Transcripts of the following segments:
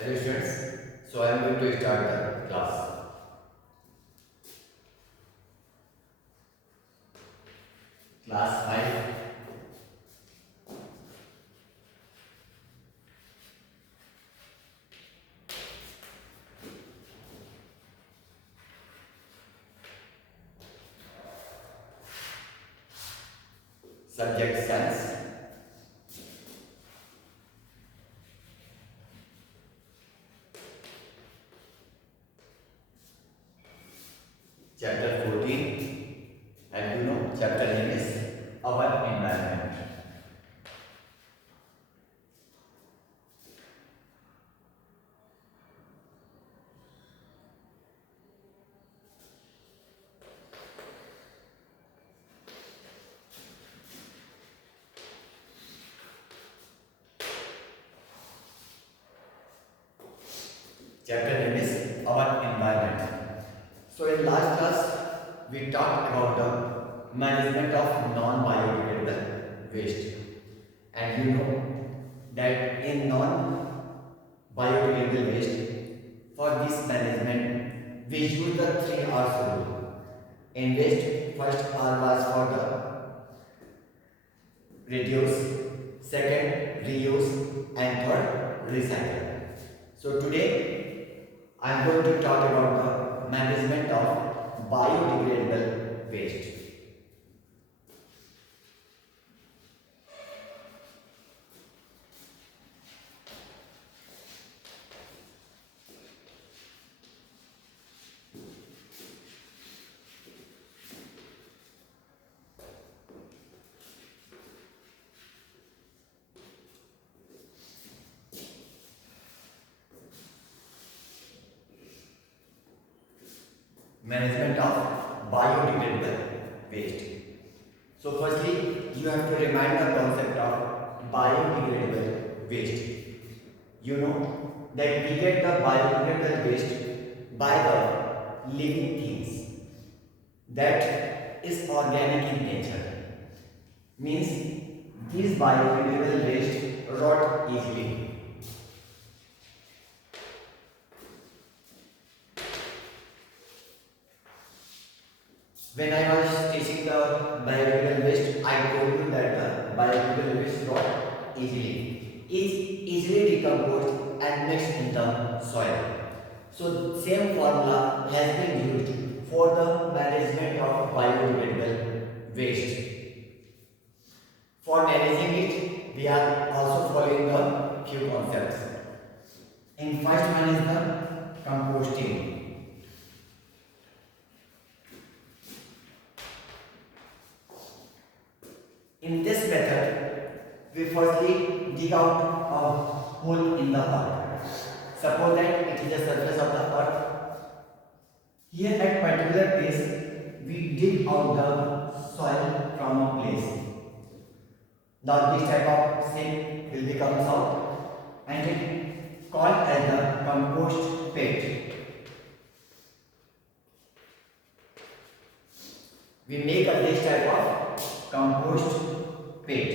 Hello students, so I am going to start the class. Class 5, subject science, chapter 14, and chapter name is our environment. Chapter name is our environment. So in last class, we talked about the management of non-biodegradable waste. And that in non-biodegradable waste, for this management, we use the 3 R's rule. In waste, first R was for the reduce, second reuse, and third recycle. So today I am going to talk about the management of biodegradable waste. Management of biodegradable waste. So firstly, you have to remind the concept of biodegradable waste. You know that we get the biodegradable waste by the living things that is organic in nature. Means these biodegradable waste rot easily. When I was teaching the biodegradable waste, I told you that the biodegradable waste rot easily, is easily decomposed and mixed in the soil. So same formula has been used for the management of biodegradable waste. For managing it, we are also following the few concepts. In first one is the composting. In this method, we firstly dig out a hole in the earth. Suppose that it is the surface of the earth. Here at particular place, we dig out the soil from a place. Now this type of shape will become out and it called as the compost pit. We make a this type of compost pit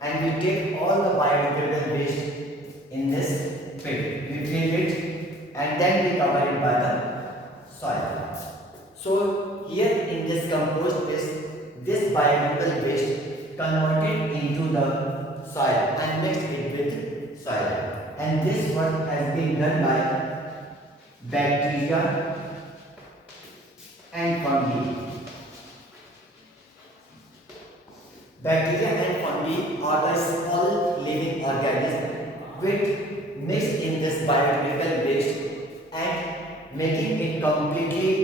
and we take all the biodegradable waste in this pit. We fill it and then we cover it by the soil. So here in this compost pit, this biodegradable waste converted into the soil and mixed it with soil. And this work has been done by bacteria and fungi. Bacteria and fungi are the small living organisms which mix in this biodegradable waste and making it completely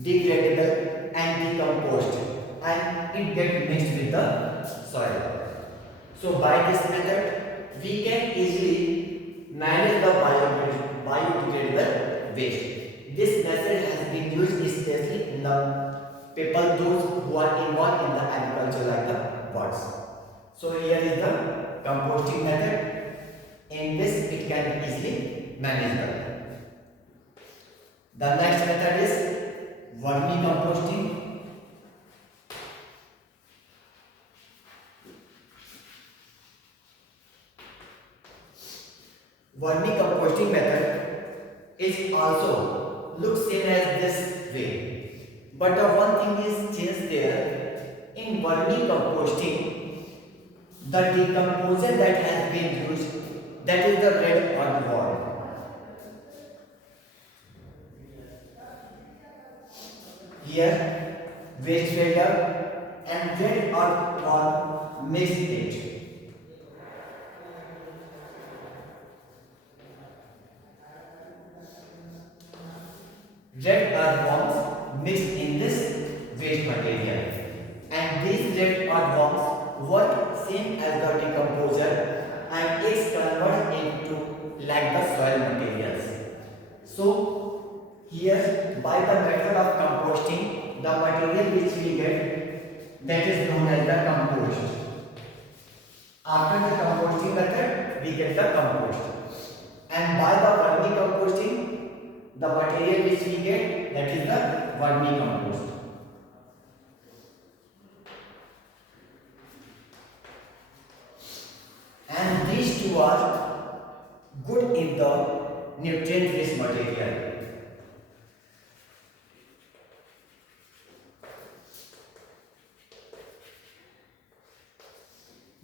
degradable and decomposed and it gets mixed with the soil. So by this method we can easily manage the biodegradable waste. This method has been used especially in the people those who are involved in the agriculture like the birds. So here is the composting method. In this it can be easily managed. The next method is vermicomposting. Vermicomposting method is also looks same as this way. But the one thing is changed there. In vermicomposting, the decomposer that has been used, that is the red earthworm. Here, waste filter and red earthworm mix it. Red earthworms mixed in this waste material, and these red earthworms work same as the decomposer and is converted into like the soil materials. So here by the method of composting, the material which we get, that is known as the compost. After the composting method, we get the compost, and by the vermicomposting, the material which we get, that is the vermicompost. And these two are good in the nutrient rich material.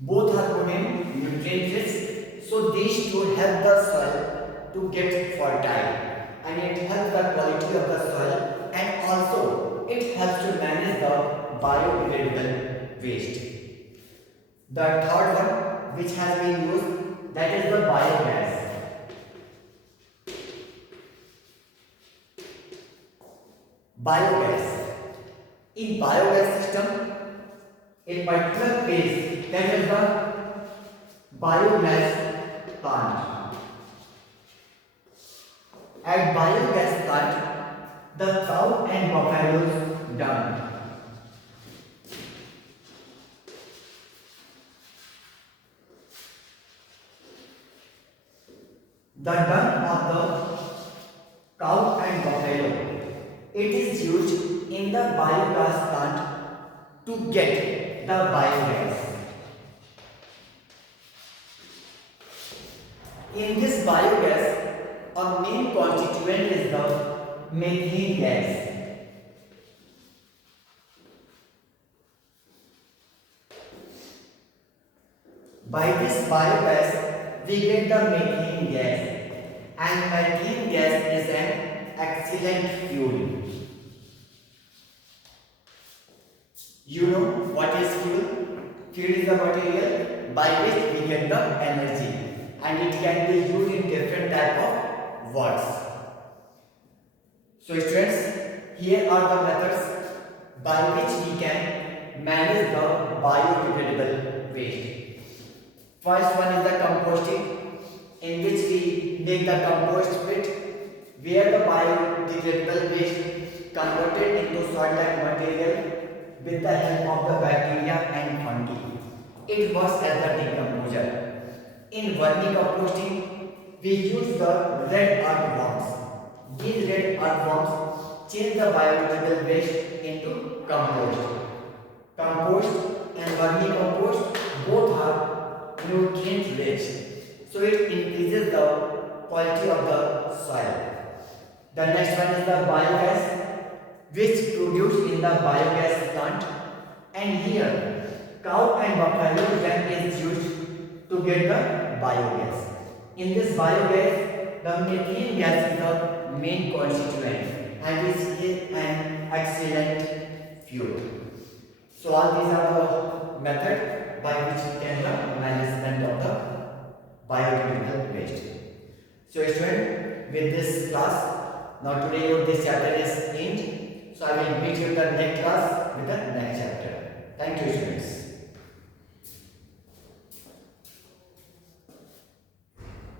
Both are good in nutrient rich, so these two help the soil to get fertile, and it helps the quality of the soil, and also it helps to manage the biodegradable waste. The third one which has been used, that is the biogas. Biogas. In biogas system, a particular place, that is the biogas plant. At biogas plant, the cow and buffaloes dung. The dung of the cow and buffalo, it is used in the biogas plant to get the biogas. In this biogas, a main constituent is the methane gas. By this biogas, we get the methane gas, and methane gas is an excellent fuel. You know what is fuel? Fuel is the material by which we get the energy, and it can be used in different type of works. So students, here are the methods by which we can manage the biodegradable waste. First one is the composting, in which we make the compost pit where the biodegradable waste converted into soil-like material with the help of the bacteria and fungi. It works as a decomposer. In vermicomposting, we use the red earthworms. These red earthworms change the biodegradable waste into compost. Compost and vermicompost both are nutrient rich, so it increases the quality of the soil. The next one is the biogas, which produced in the biogas plant, and here cow and buffalo dung is used to get the biogas. In this biogas, the methane gas is the main constituent and is an excellent fuel. So all these are the methods by which we can the management of the biodegradable waste. So student, with this class, now today this chapter is end. So I will meet you in the next class with the next chapter. Thank you students.